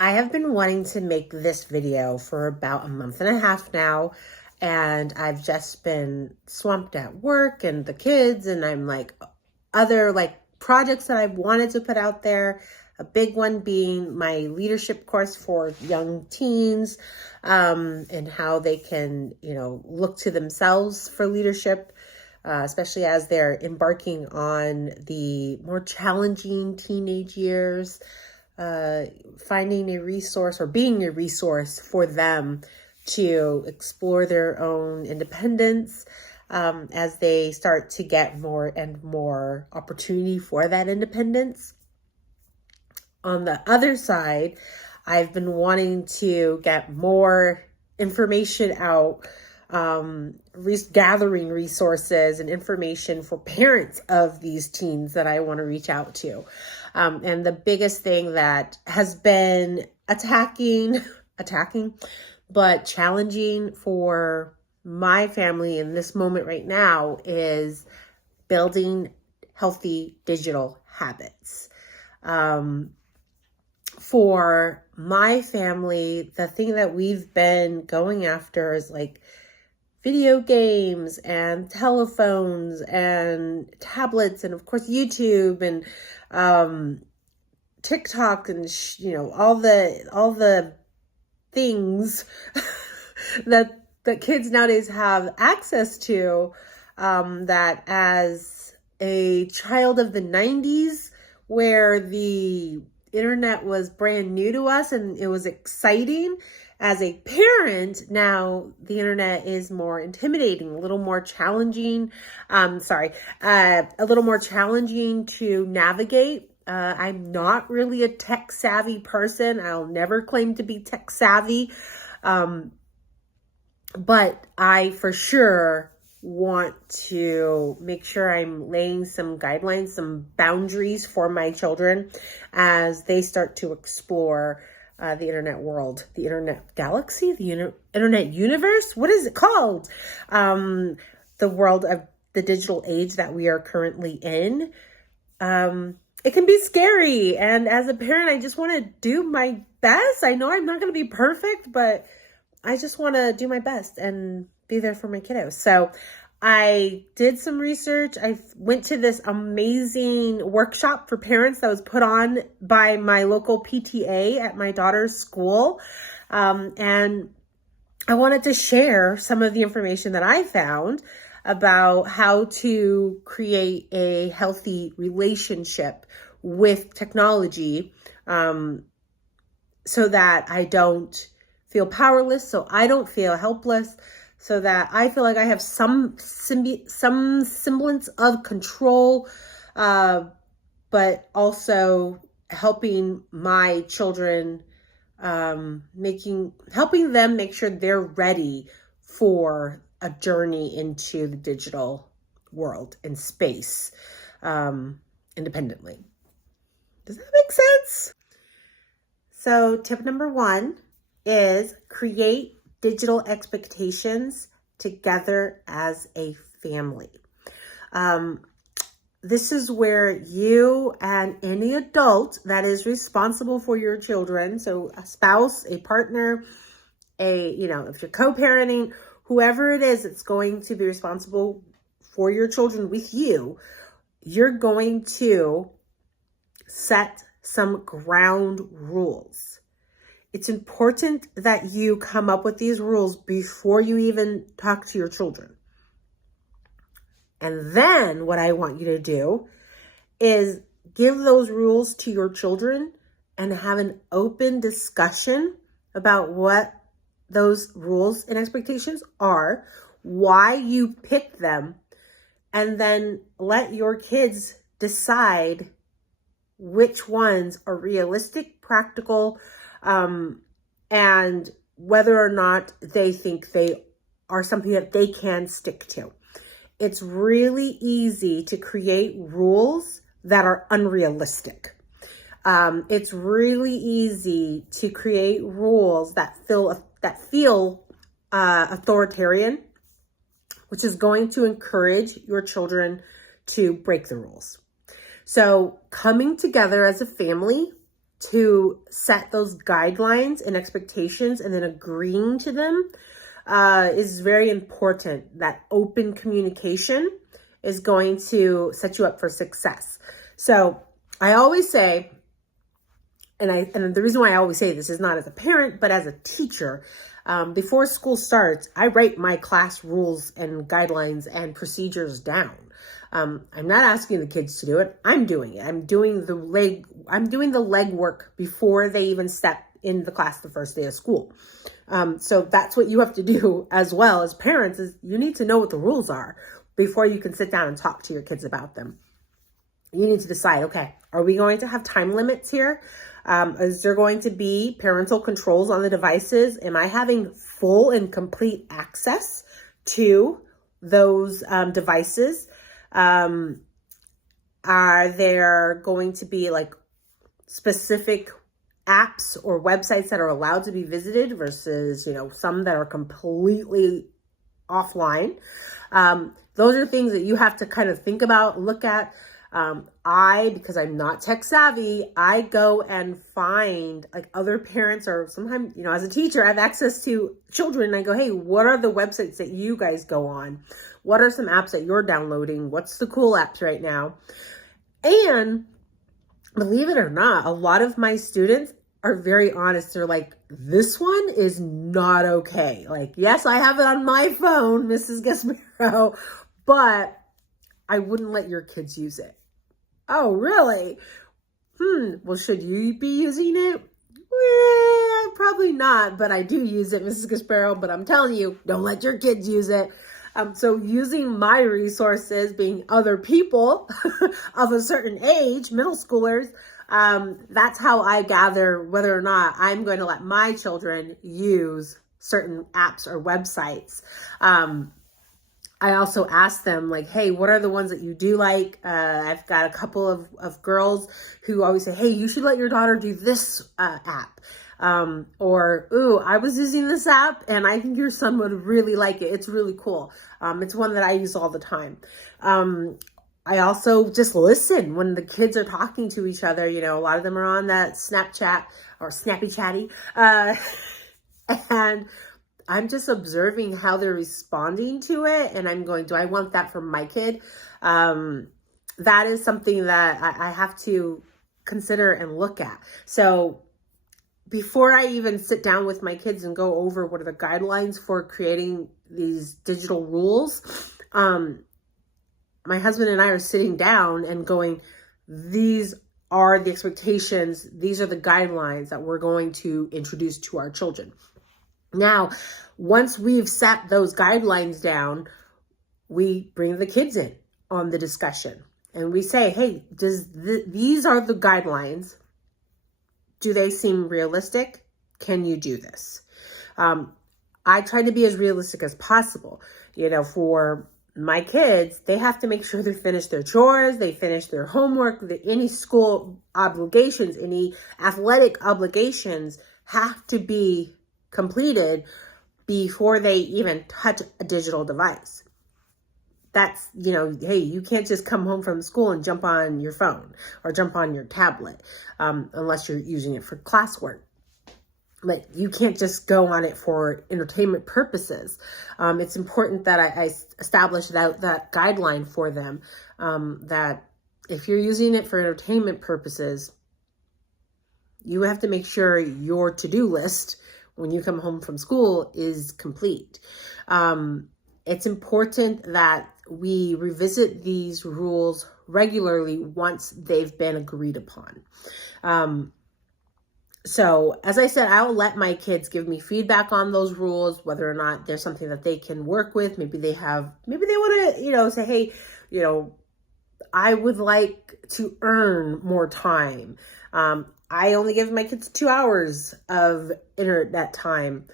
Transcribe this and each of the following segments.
I have been wanting to make this video for about a month and a half now, and I've just been swamped at work and the kids, and I'm like other projects that I've wanted to put out there. A big one being my leadership course for young teens, and how they can, look to themselves for leadership, especially as they're embarking on the more challenging teenage years. Finding a resource or being a resource for them to explore their own independence, as they start to get more and more opportunity for that independence. On the other side, I've been wanting to get more information out, gathering resources and information for parents of these teens that I want to reach out to. And the biggest thing that has been attacking, but challenging for my family in this moment right now is building healthy digital habits. For my family, the thing that we've been going after is video games and telephones and tablets and of course YouTube and TikTok and all the things that the kids nowadays have access to, that as a child of the 90s, where the internet was brand new to us and it was exciting. As a parent, now the internet is more intimidating, a little more challenging. A little more challenging to navigate. I'm not really a tech savvy person. I'll never claim to be tech savvy. But I for sure want to make sure I'm laying some guidelines, some boundaries for my children as they start to explore the internet world, the internet galaxy, the internet universe. What is it called? The world of the digital age that we are currently in. It can be scary. And as a parent, I just want to do my best. I know I'm not going to be perfect, but I just want to do my best and be there for my kiddos. So I did some research. I went to this amazing workshop for parents that was put on by my local PTA at my daughter's school. And I wanted to share some of the information that I found about how to create a healthy relationship with technology, so that I don't feel powerless, so I don't feel helpless, so that I feel like I have some semblance of control, but also helping my children, helping them make sure they're ready for a journey into the digital world and space, independently. Does that make sense? So tip number 1 is create digital expectations together as a family. This is where you and any adult that is responsible for your children, so a spouse, a partner, if you're co-parenting, whoever it is that's going to be responsible for your children with you, you're going to set some ground rules. It's important that you come up with these rules before you even talk to your children. And then what I want you to do is give those rules to your children and have an open discussion about what those rules and expectations are, why you picked them, and then let your kids decide which ones are realistic, practical, and whether or not they think they are something that they can stick to. It's really easy to create rules that are unrealistic. It's really easy to create rules that feel authoritarian, which is going to encourage your children to break the rules. So coming together as a family to set those guidelines and expectations and then agreeing to them is very important. That open communication is going to set you up for success. So I always say, and the reason why I always say this is not as a parent, but as a teacher, before school starts, I write my class rules and guidelines and procedures down. I'm not asking the kids to do it. I'm doing it. I'm doing the legwork before they even step in the class the first day of school. So that's what you have to do as well as parents, is you need to know what the rules are before you can sit down and talk to your kids about them. You need to decide, okay, are we going to have time limits here? Is there going to be parental controls on the devices? Am I having full and complete access to those devices? Are there going to be like specific apps or websites that are allowed to be visited versus, some that are completely offline? Those are things that you have to kind of think about and look at. Because I'm not tech savvy, I go and find like other parents, or sometimes, as a teacher, I have access to children, and I go, hey, what are the websites that you guys go on? What are some apps that you're downloading? What's the cool apps right now? And believe it or not, a lot of my students are very honest. They're like, this one is not okay. Like, yes, I have it on my phone, Mrs. Gasparo, but I wouldn't let your kids use it. Oh, really? Well, should you be using it? Well, probably not, but I do use it, Mrs. Gasparo, but I'm telling you, don't let your kids use it. So using my resources, being other people of a certain age, middle schoolers, that's how I gather whether or not I'm going to let my children use certain apps or websites. I also ask them like, hey, what are the ones that you do like? I've got a couple of girls who always say, hey, you should let your daughter do this app. Ooh, I was using this app and I think your son would really like it. It's really cool. It's one that I use all the time. I also just listen when the kids are talking to each other. A lot of them are on that Snapchat or Snappy Chatty. And I'm just observing how they're responding to it. And I'm going, do I want that for my kid? That is something that I have to consider and look at. So before I even sit down with my kids and go over what are the guidelines for creating these digital rules, my husband and I are sitting down and going, these are the expectations. These are the guidelines that we're going to introduce to our children. Now, once we've set those guidelines down, we bring the kids in on the discussion and we say, hey, these are the guidelines. Do they seem realistic? Can you do this? I try to be as realistic as possible. For my kids, they have to make sure they finish their chores, they finish their homework, any school obligations, any athletic obligations have to be completed before they even touch a digital device. That's, hey, you can't just come home from school and jump on your phone or jump on your tablet unless you're using it for classwork. But you can't just go on it for entertainment purposes. It's important that I establish that guideline for them, that if you're using it for entertainment purposes, you have to make sure your to-do list when you come home from school is complete. It's important that we revisit these rules regularly once they've been agreed upon. So as I said, I'll let my kids give me feedback on those rules, whether or not there's something that they can work with. Maybe they want to, say, hey, I would like to earn more time. I only give my kids 2 hours of internet time,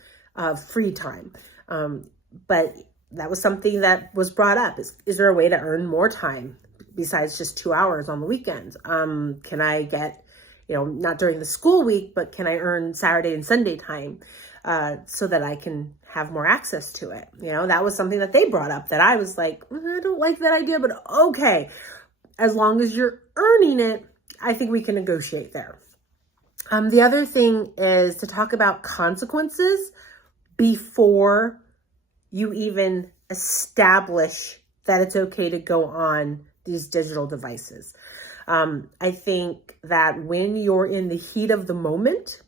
free time. But that was something that was brought up. Is there a way to earn more time besides just 2 hours on the weekends? Can I get, not during the school week, but can I earn Saturday and Sunday time so that I can have more access to it? That was something that they brought up that I was like, I don't like that idea, but okay. As long as you're earning it, I think we can negotiate there. The other thing is to talk about consequences before you even establish that it's okay to go on these digital devices. I think that when you're in the heat of the moment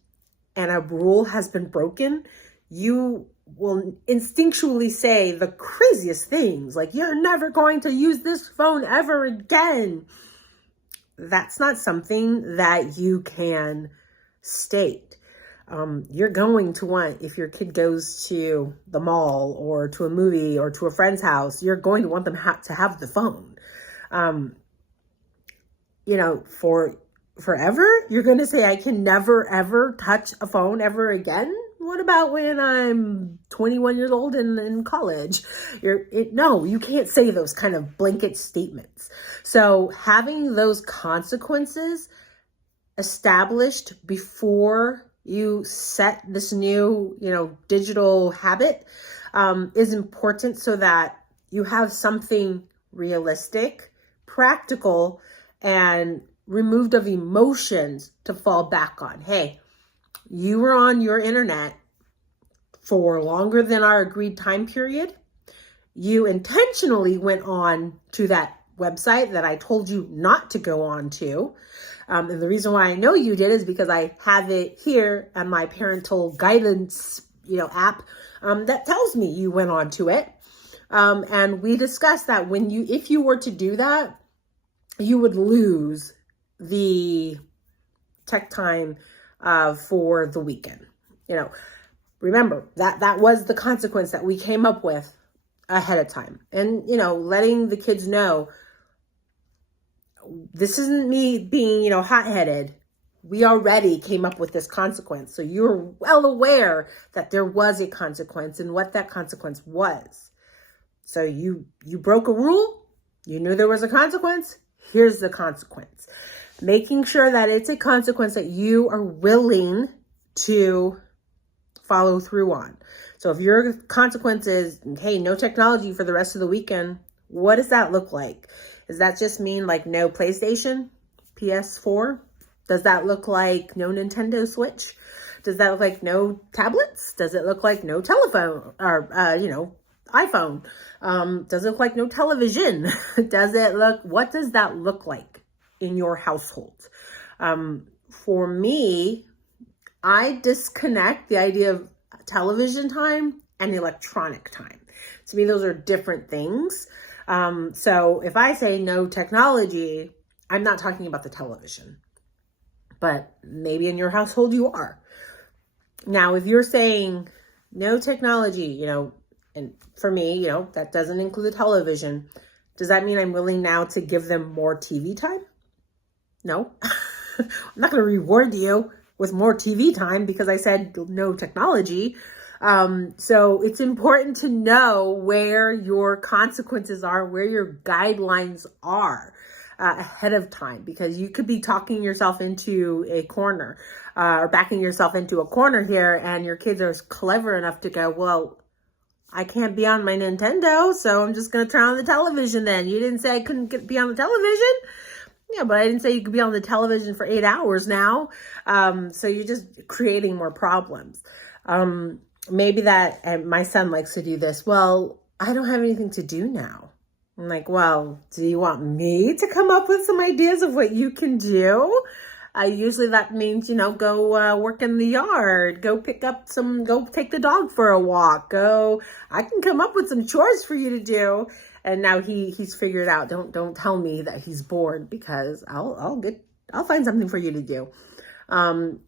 and a rule has been broken, you will instinctually say the craziest things, like, you're never going to use this phone ever again. That's not something that you can state. You're going to want, if your kid goes to the mall or to a movie or to a friend's house, you're going to want them to have the phone. For forever, you're going to say, I can never, ever touch a phone ever again. What about when I'm 21 years old and in college? No, you can't say those kind of blanket statements. So having those consequences established before you set this new, digital habit is important, so that you have something realistic, practical, and removed of emotions to fall back on. Hey, you were on your internet for longer than our agreed time period. You intentionally went on to that website that I told you not to go on to. And the reason why I know you did is because I have it here on my parental guidance, app that tells me you went on to it. And we discussed that if you were to do that, you would lose the tech time for the weekend. Remember that was the consequence that we came up with ahead of time. And, letting the kids know, this isn't me being, hot-headed. We already came up with this consequence. So you're well aware that there was a consequence and what that consequence was. So you broke a rule. You knew there was a consequence. Here's the consequence. Making sure that it's a consequence that you are willing to follow through on. So if your consequence is, hey, no technology for the rest of the weekend, what does that look like? Does that just mean like no PlayStation, PS4? Does that look like no Nintendo Switch? Does that look like no tablets? Does it look like no telephone or, iPhone? Does it look like no television? What does that look like in your household? For me, I disconnect the idea of television time and electronic time. To me, those are different things. So if I say no technology, I'm not talking about the television, but maybe in your household you are. Now, if you're saying no technology, and for me, that doesn't include the television, does that mean I'm willing now to give them more TV time? No, I'm not going to reward you with more TV time because I said no technology. So it's important to know where your consequences are, where your guidelines are ahead of time, because you could be talking yourself into a corner or backing yourself into a corner here, and your kids are clever enough to go, well, I can't be on my Nintendo, so I'm just going to turn on the television then. You didn't say I couldn't be on the television? Yeah, but I didn't say you could be on the television for 8 hours now. So you're just creating more problems. Maybe and my son likes to do this. Well, I don't have anything to do now. I'm like, well, do you want me to come up with some ideas of what you can do? Usually that means, go work in the yard, go take the dog for a walk, I can come up with some chores for you to do. And now he's figured out, don't tell me that he's bored, because I'll find something for you to do.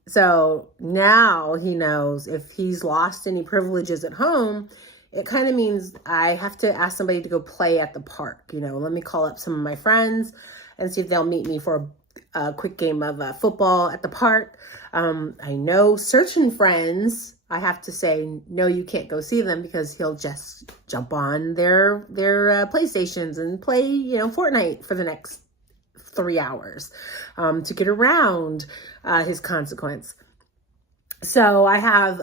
So now he knows if he's lost any privileges at home, it kind of means I have to ask somebody to go play at the park. Let me call up some of my friends and see if they'll meet me for a quick game of football at the park. I know certain friends, I have to say, no, you can't go see them, because he'll just jump on their PlayStations and play, Fortnite for the next 3 hours to get around his consequence. So I have,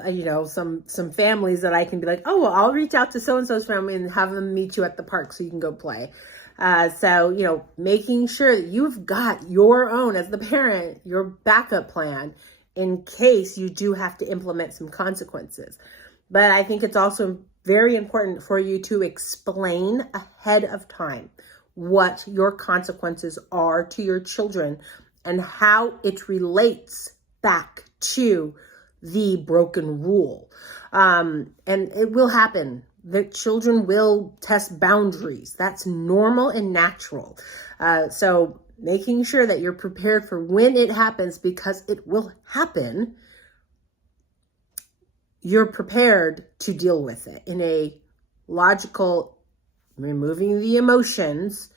some families that I can be like, oh, well, I'll reach out to so-and-so's family and have them meet you at the park so you can go play. So, making sure that you've got your own, as the parent, your backup plan in case you do have to implement some consequences. But I think it's also very important for you to explain ahead of time what your consequences are to your children and how it relates back to the broken rule. And it will happen. The children will test boundaries. That's normal and natural. So making sure that you're prepared for when it happens, because it will happen, you're prepared to deal with it in a logical, removing the emotions,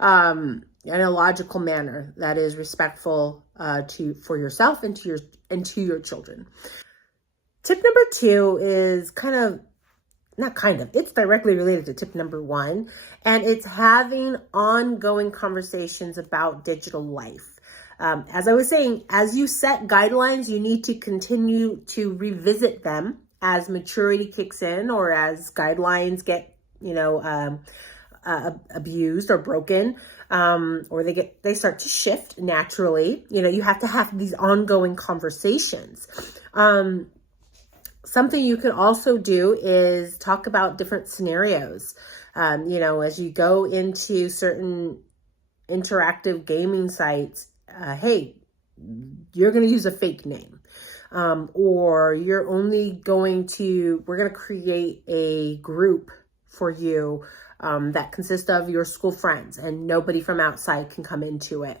in a logical manner that is respectful for yourself and to your children. Tip number 2 is it's directly related to tip number 1, and it's having ongoing conversations about digital life. As I was saying, as you set guidelines, you need to continue to revisit them as maturity kicks in, or as guidelines get, abused or broken, or they start to shift naturally. You have to have these ongoing conversations. Something you can also do is talk about different scenarios. As you go into certain interactive gaming sites, hey, you're going to use a fake name. Or we're going to create a group for you that consists of your school friends, and nobody from outside can come into it.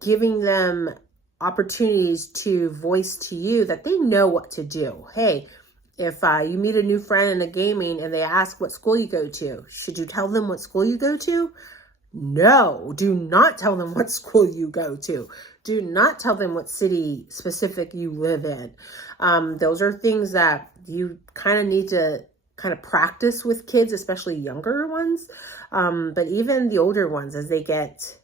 Giving them opportunities to voice to you that they know what to do. Hey, if you meet a new friend in a gaming and they ask what school you go to, should you tell them what school you go to? No, do not tell them what school you go to. Do not tell them what city specific you live in. Those are things that you kind of need to practice with kids, especially younger ones. But even the older ones, as they get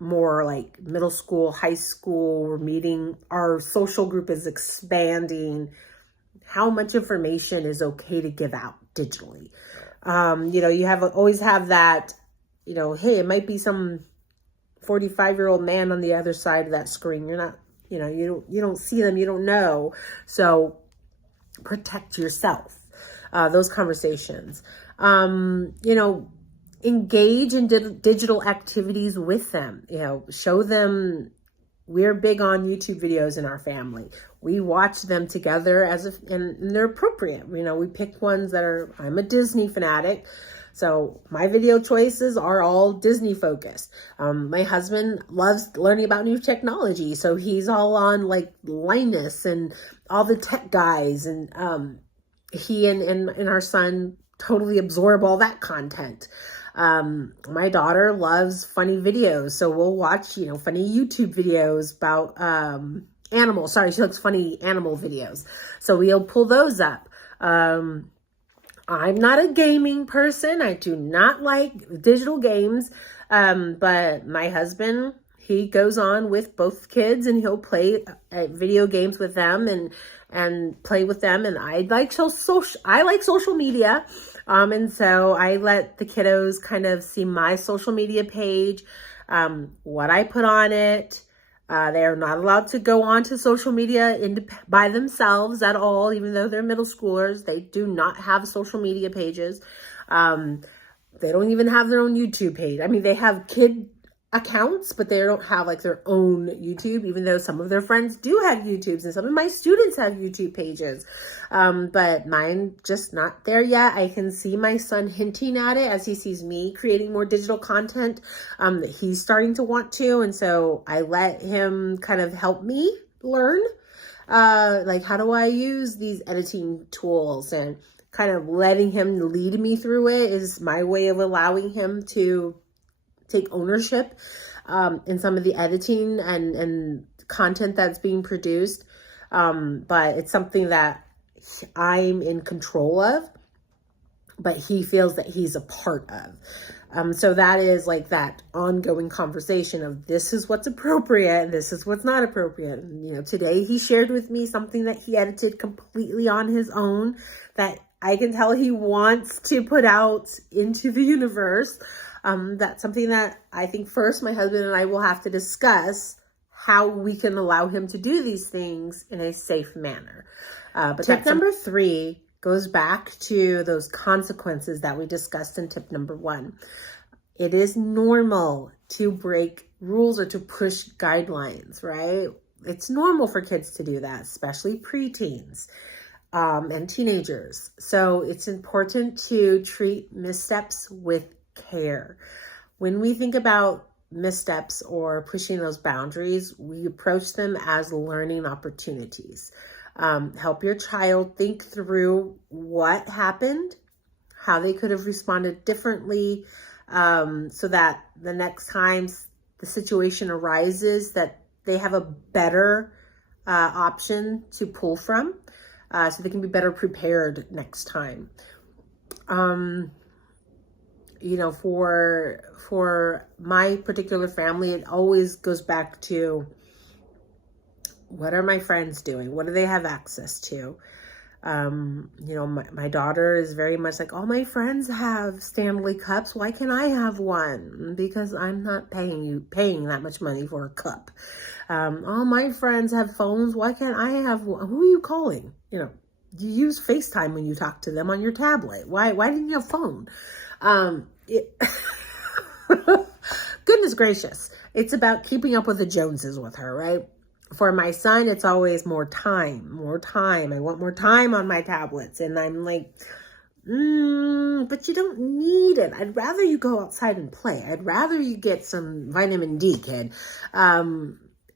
more like middle school, high school, our social group is expanding. How much information is okay to give out digitally? You always have that, hey, it might be some 45-year-old man on the other side of that screen. You're not, you don't see them, you don't know. So protect yourself. Those conversations. Engage in digital activities with them. Show them. We're big on YouTube videos in our family. We watch them together and they're appropriate. We pick ones I'm a Disney fanatic, so my video choices are all Disney focused. My husband loves learning about new technology, so he's all on like Linus and all the tech guys, and he and our son totally absorb all that content. My daughter loves funny videos, so we'll watch, funny YouTube videos about animals. Sorry, she likes funny animal videos, so we'll pull those up. I'm not a gaming person. I do not like digital games, but my husband, he goes on with both kids and he'll play video games with them and play with them. And I like social media. And so I let the kiddos kind of see my social media page, what I put on it. They are not allowed to go onto social media by themselves at all, even though they're middle schoolers. They do not have social media pages. They don't even have their own YouTube page. I mean, they have kid accounts, but they don't have like their own YouTube, even though some of their friends do have YouTubes and some of my students have YouTube pages. But mine just not there yet. I can see my son hinting at it as he sees me creating more digital content that he's starting to want to. And so I let him kind of help me learn, like how do I use these editing tools, and kind of letting him lead me through it is my way of allowing him to take ownership in some of the editing and content that's being produced. But it's something that I'm in control of, but he feels that he's a part of. So that is like that ongoing conversation of this is what's appropriate, this is what's not appropriate. And, today he shared with me something that he edited completely on his own that I can tell he wants to put out into the universe. That's something that I think first my husband and I will have to discuss how we can allow him to do these things in a safe manner. But tip number 3 goes back to those consequences that we discussed in tip number 1. It is normal to break rules or to push guidelines, right? It's normal for kids to do that, especially preteens and teenagers. So it's important to treat missteps with care. When we think about missteps or pushing those boundaries, we approach them as learning opportunities. Help your child think through what happened, how they could have responded differently, so that the next time the situation arises, that they have a better option to pull from, so they can be better prepared next time. You know, for my particular family, it always goes back to, what are my friends doing? What do they have access to? You know, my daughter is very much like, all my friends have Stanley cups. Why can't I have one? Because I'm not paying that much money for a cup. All my friends have phones. Why can't I have one? Who are you calling? You know, you use FaceTime when you talk to them on your tablet. Why didn't you have phone? Goodness gracious. It's about keeping up with the Joneses with her, right? For my son, it's always more time. I want more time on my tablets. And I'm like, but you don't need it. I'd rather you go outside and play. I'd rather you get some vitamin D, kid.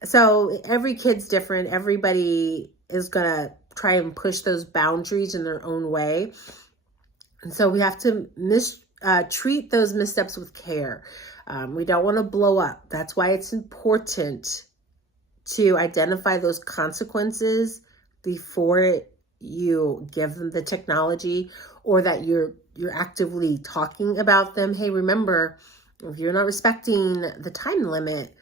So every kid's different. Everybody is going to try and push those boundaries in their own way. And so we have to treat those missteps with care. We don't want to blow up. That's why it's important to identify those consequences before you give them the technology, or that you're actively talking about them. Hey, remember, if you're not respecting the time limit,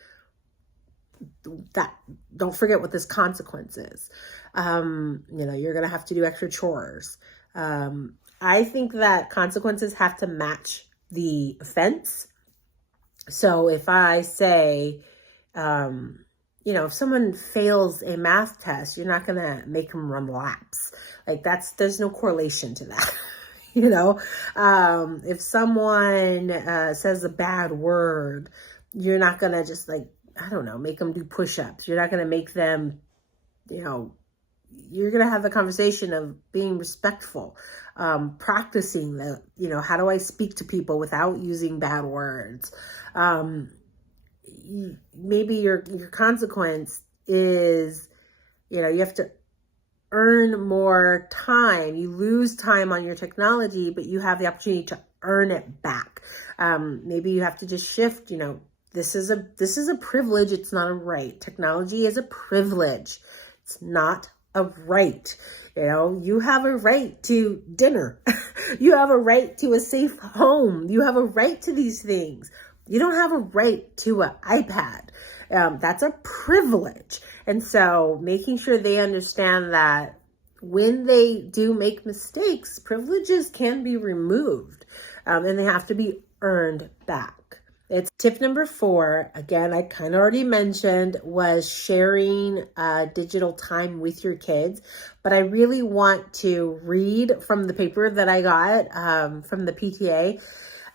that don't forget what this consequence is. You know, you're going to have to do extra chores. I think that consequences have to match the offense. So if I say, you know, if someone fails a math test, you're not going to make them run laps. Like there's no correlation to that. You know, if someone says a bad word, you're not going to just like, I don't know, make them do push-ups. You're not going to make them, you know, you're going to have the conversation of being respectful, practicing the, you know, how do I speak to people without using bad words? Maybe your consequence is, you know, you have to earn more time. You lose time on your technology, but you have the opportunity to earn it back. Maybe you have to just shift, you know, this is a privilege. It's not a right. Technology is a privilege. It's not a right. You know, you have a right to dinner. You have a right to a safe home. You have a right to these things. You don't have a right to an iPad. That's a privilege. And so making sure they understand that when they do make mistakes, privileges can be removed, and they have to be earned back. It's tip number 4. Again, I kind of already mentioned, was sharing digital time with your kids. But I really want to read from the paper that I got from the PTA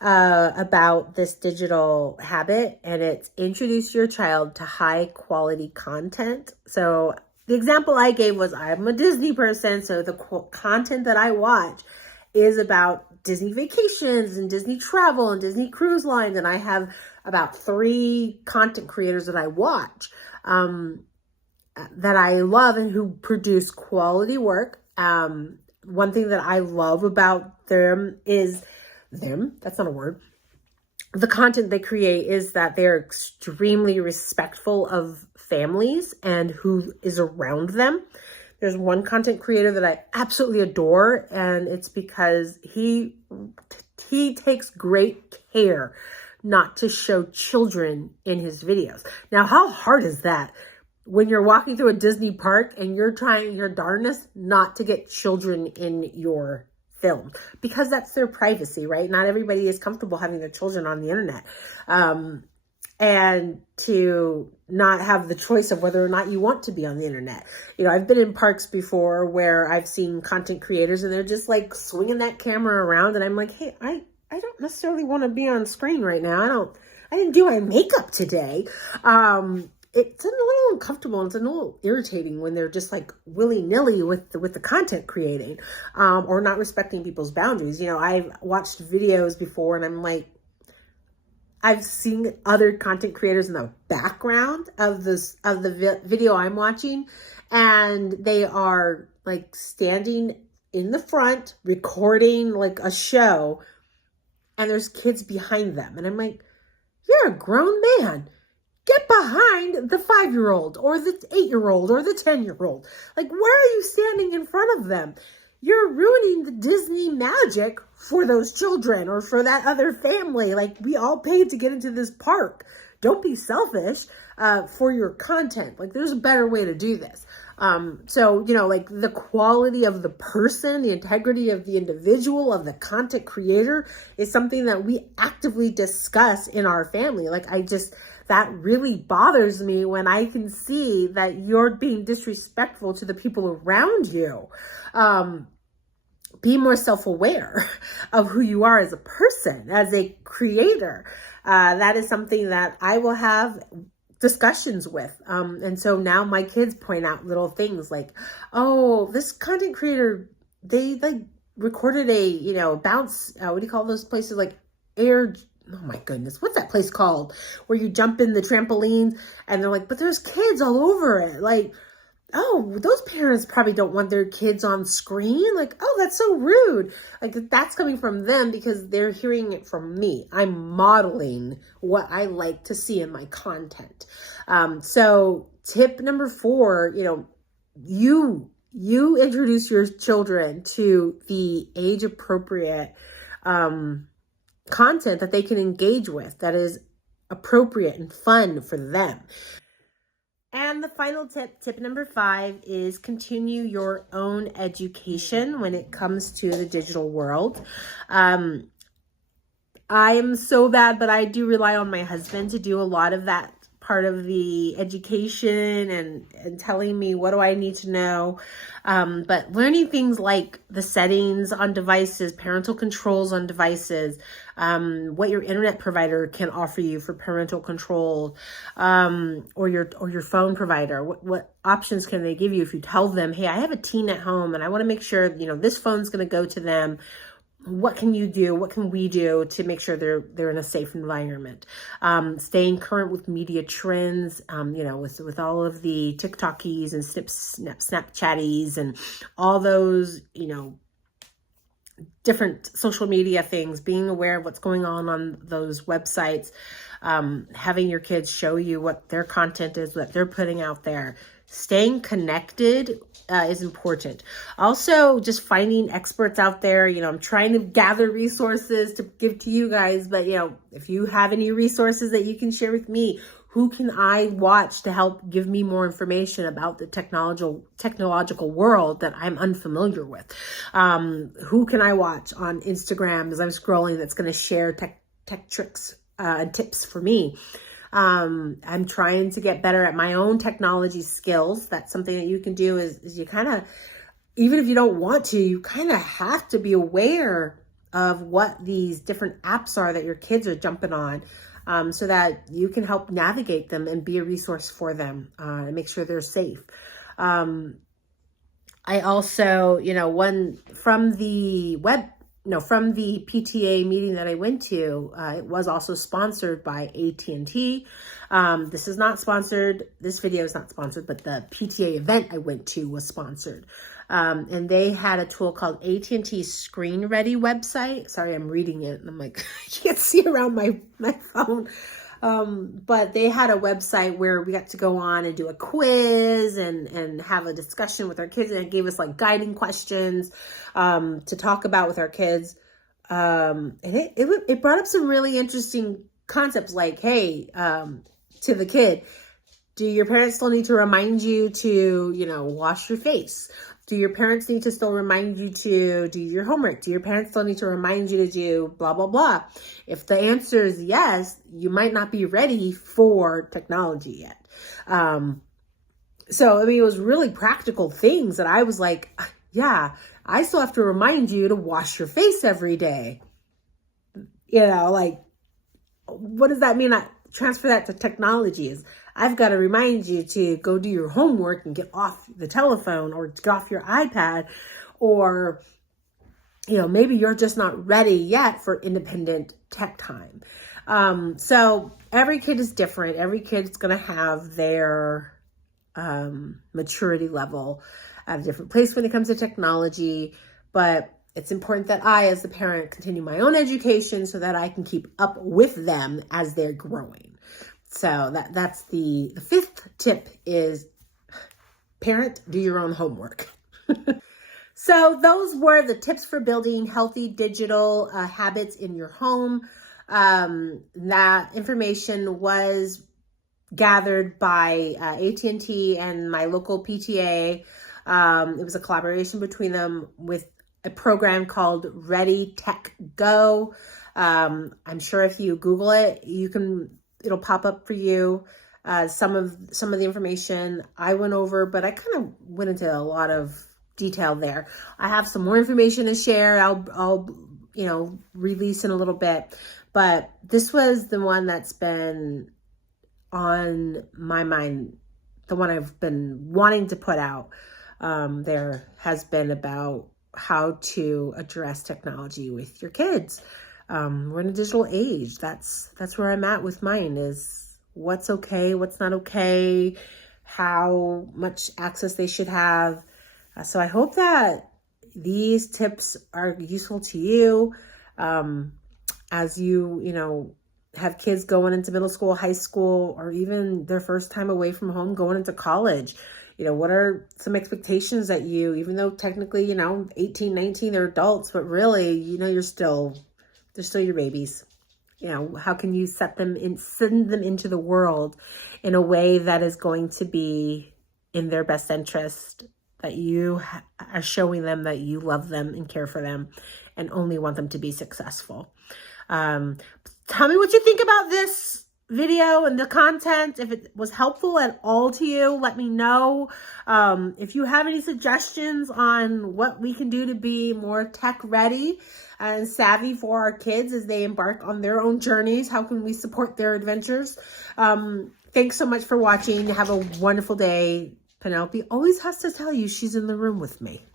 about this digital habit, and it's introduce your child to high quality content. So the example I gave was, I'm a Disney person, so the content that I watch is about Disney vacations and Disney travel and Disney cruise lines. And I have about 3 content creators that I watch that I love and who produce quality work. One thing that I love about them is that's not a word. The content they create is that they're extremely respectful of families and who is around them. There's one content creator that I absolutely adore, and it's because he takes great care not to show children in his videos. Now, how hard is that when you're walking through a Disney park and you're trying your darndest not to get children in your film? Because that's their privacy, right? Not everybody is comfortable having their children on the internet. and to not have the choice of whether or not you want to be on the internet. I've been in parks before where I've seen content creators and they're just like swinging that camera around, and I'm like, hey, I don't necessarily want to be on screen right now. I didn't do my makeup today. It's a little uncomfortable and it's a little irritating when they're just like willy-nilly with the content creating, or not respecting people's boundaries. I've watched videos before and I'm like, I've seen other content creators in the background of the video I'm watching, and they are like standing in the front recording like a show, and there's kids behind them, and I'm like, you're a grown man. Get behind the 5-year-old or the 8-year-old or the 10-year-old. Like, why are you standing in front of them? You're ruining the Disney magic for those children or for that other family. Like, we all paid to get into this park. Don't be selfish for your content. Like, there's a better way to do this. So, like the quality of the person, the integrity of the individual, of the content creator is something that we actively discuss in our family. Like, that really bothers me when I can see that you're being disrespectful to the people around you. Be more self-aware of who you are as a person, as a creator. That is something that I will have discussions with. And so now my kids point out little things like, oh, this content creator, they like recorded a, bounce, what do you call those places? Like air, oh my goodness, what's that place called? Where you jump in the trampoline and they're like, but there's kids all over it. Like, oh, those parents probably don't want their kids on screen. Like, oh, that's so rude. Like, that's coming from them because they're hearing it from me. I'm modeling what I like to see in my content. So tip number 4, you introduce your children to the age appropriate content that they can engage with, that is appropriate and fun for them. And the final tip number 5, is continue your own education when it comes to the digital world. I am so bad, but I do rely on my husband to do a lot of that part of the education and telling me what do I need to know. But learning things like the settings on devices, parental controls on devices, what your internet provider can offer you for parental control, or your phone provider. What options can they give you if you tell them, hey, I have a teen at home and I want to make sure, this phone's going to go to them. What can you do? What can we do to make sure they're in a safe environment? Staying current with media trends, with all of the TikTokies and Snapchatties and all those, different social media things, being aware of what's going on those websites, having your kids show you what their content is, what they're putting out there. Staying connected is important. Also, just finding experts out there. I'm trying to gather resources to give to you guys, but if you have any resources that you can share with me, who can I watch to help give me more information about the technological world that I'm unfamiliar with? Who can I watch on Instagram as I'm scrolling that's going to share tech tricks and tips for me? I'm trying to get better at my own technology skills. That's something that you can do is you kind of, even if you don't want to, you kind of have to be aware of what these different apps are that your kids are jumping on, so that you can help navigate them and be a resource for them, and make sure they're safe. I also, from the PTA meeting that I went to, it was also sponsored by AT&T. This is not sponsored. This video is not sponsored, but the PTA event I went to was sponsored. And they had a tool called AT&T Screen Ready website. Sorry, I'm reading it and I'm like, I can't see around my phone. But they had a website where we got to go on and do a quiz and have a discussion with our kids, and it gave us like guiding questions to talk about with our kids. And it brought up some really interesting concepts like, hey, to the kid, do your parents still need to remind you to, wash your face? Do your parents need to still remind you to do your homework? Do your parents still need to remind you to do blah, blah, blah? If the answer is yes, you might not be ready for technology yet. So, I mean, it was really practical things that I was like, yeah, I still have to remind you to wash your face every day. You know, like, what does that mean? I transfer that to technology is I've got to remind you to go do your homework and get off the telephone or get off your iPad, or, you know, maybe you're just not ready yet for independent tech time. So every kid is different. Every kid's going to have their maturity level at a different place when it comes to technology, but it's important that I, as the parent, continue my own education so that I can keep up with them as they're growing. So that's the fifth tip is parent, do your own homework. So those were the tips for building healthy digital habits in your home. That information was gathered by AT&T and my local PTA. It was a collaboration between them with a program called Ready Tech Go. I'm sure if you Google it, it'll pop up for you. Some of the information I went over, but I kind of went into a lot of detail there. I have some more information to share. I'll release in a little bit, but this was the one that's been on my mind, the one I've been wanting to put out. There has been about how to address technology with your kids. We're in a digital age. That's where I'm at with mine, is what's okay, what's not okay, how much access they should have. So I hope that these tips are useful to you as you have kids going into middle school, high school, or even their first time away from home going into college. What are some expectations that even though technically, 18, 19, they're adults, but really, they're still your babies. How can you send them into the world in a way that is going to be in their best interest, that you are showing them that you love them and care for them and only want them to be successful. Tell me what you think about this video and the content. If it was helpful at all to you, let me know. If you have any suggestions on what we can do to be more tech ready and savvy for our kids as they embark on their own journeys, how can we support their adventures? Thanks so much for watching. Have a wonderful day. Penelope always has to tell you she's in the room with me.